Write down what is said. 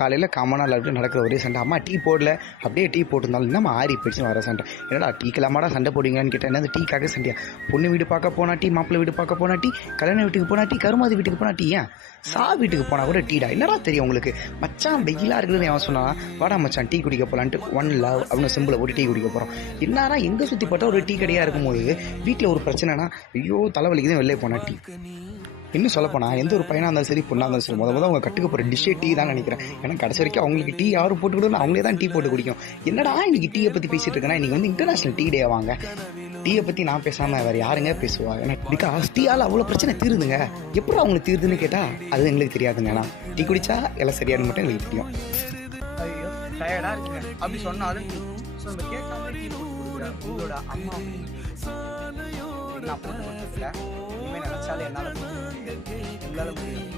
காலையில் காமனாக எல்லாருக்கும் நடக்கிற ஒரே சண்டை. அம்மா டீ போடல, அப்படியே டீ போட்டிருந்தாலும் என்னம்மா ஆறி போயிடுச்சுன்னு வர சண்டை. என்னடா டீக்கெல்லாமாடா சண்டை போடுவீங்கன்னு கேட்டேன். என்னது டீக்காக சண்டையா? பொண்ணு வீடு பார்க்க போனா டீ, மாப்பிள்ளை வீடு பார்க்க போனா டீ, கல்யாண வீட்டுக்கு போனா டீ, கருமாதி வீட்டுக்கு போனா டீ, ஏன் வீட்டுக்கு போனால் கூட டீடா? என்னடா தெரியும் உங்களுக்கு? மச்சான் வெயிலாக இருக்குதுன்னு அவன் சொன்னா, வாடா மச்சான் டீ குடிக்க போகலான்ட்டு ஒன் லவ் அப்படின்னு சிம்பிளை போட்டு டீ குடிக்க போகிறோம். என்னன்னா எங்கே சுற்றி பார்த்தா ஒரு டீ கடையாக இருக்கும்போது வீட்டில் ஒரு பிரச்சனைனா ஐயோ தலைவலிக்குதான் வெளியே போனா டீ. இன்னும் சொல்லப்போனா எந்த ஒரு பையனாக இருந்தாலும் சரி பொண்ணாக இருந்தாலும் சரி முதல்ல அவங்க கட்டுக்க போகிற டிஷ்ஷே டீ தான் நினைக்கிறேன். ஏன்னா கடைசி வரைக்கும் அவங்களுக்கு டீ யாரும் போட்டு கொடுக்கணும், அவங்களே தான் டீ போட்டு குடிக்கும். என்னடா இன்னைக்கு டீயை பற்றி பேசிட்டு இருக்கேன்னா, இன்னைக்கு வந்து இன்டர்நேஷனல் டீ டே வாங்க. டீயை பற்றி நான் பேசாமல் வேறு யாருங்க பேசுவா? ஏன்னா பிகாஸ் டீயால் அவ்வளோ பிரச்சனை தீருதுங்க. எப்படி அவங்களுக்கு தீருதுன்னு கேட்டால் அது எங்களுக்கு தெரியாதுங்க. ஏன்னா டீ குடித்தா எல்லாம் சரியானு மட்டும் எங்களுக்கு தெரியும். ஐயோ டயர்டாக இருக்குங்க அப்படி சொன்னாலும் நம்ம கேட்காம டீ போட்டு கொடுக்குற உங்களோட அம்மா நான் போட்டு கொடுத்துருக்கேன். இனிமேல் நினச்சாலும் என்னால் முடியும், உங்களால் முடியும்.